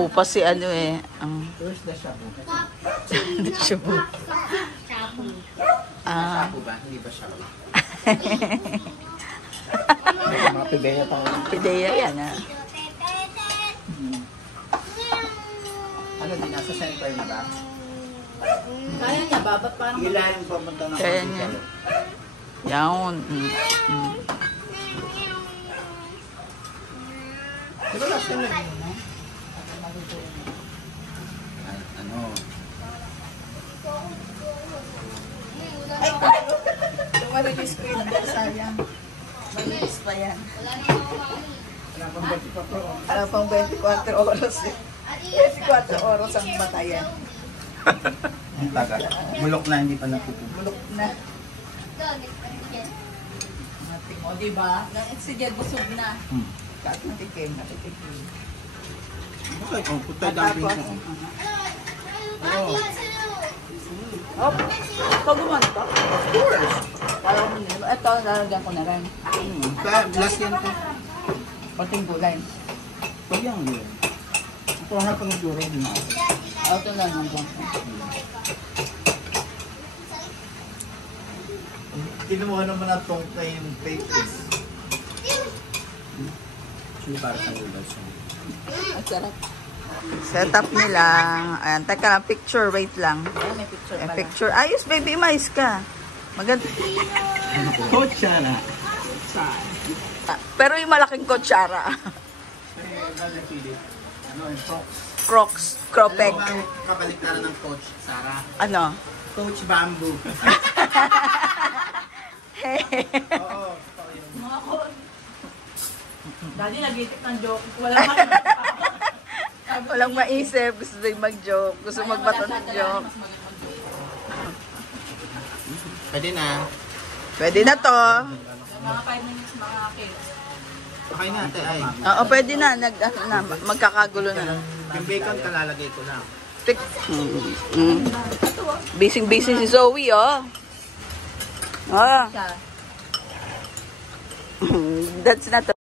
Shabu pa si ano eh. Where's the shabu? Shabu. Shabu ba? Hindi ba shabu? Mga pideya pa. Pideya yan Ano, di nasa center na ba? Kaya niya, babat parang... Ilan yung pumunta ng Kaya niya. Yan. Diba last time lang yun, no? Ano? Marilis ko yun, sayang. Marilis pa yan. Wala pang 24 oras eh. 24 oras ang batayan. Ang tagal. Mulok na, hindi pa natutulog. Bulok na. O, diba? Si Jed busog na. Kahit natikim. Okay, kung putay dumpling ko. Oo. Oh, ito gumanto. Of course. Parang mo nila. Ito, lalagyan ko na rin. Kaya, last yan ko. Konting gulay. Pag yan yun. Ito nga pang duro din ako. Ito na lang dyan. Kinuha naman ang tongka yung papers. Sino para sa noodles? Ang sarap. Setup nila. Ayan, teka lang, picture, wait lang. Ayan, may picture Ayan, pala. picture. Ayos, baby, mais ka. Maganda. Kutsara. Pero yung malaking kutsara. Ano yung Crocs? Crocs, Cropec. Ano ba kabaliktaran ng Coach, Sarah? Ano? Coach Bamboo. Oo. Dati nag-itip ng joke. Wala pa. Walang maisip. Gusto din mag-joke. Gusto magbato ng joke. Pwede na. Pwede na to. Mga 5 minutes mga kids. Okay na, ate. Ay. Oo, pwede na. Magkakagulo na. Yung bacon kalalagay ko lang. Busy-busy si Zoe, oh. Oh. Siya. That's not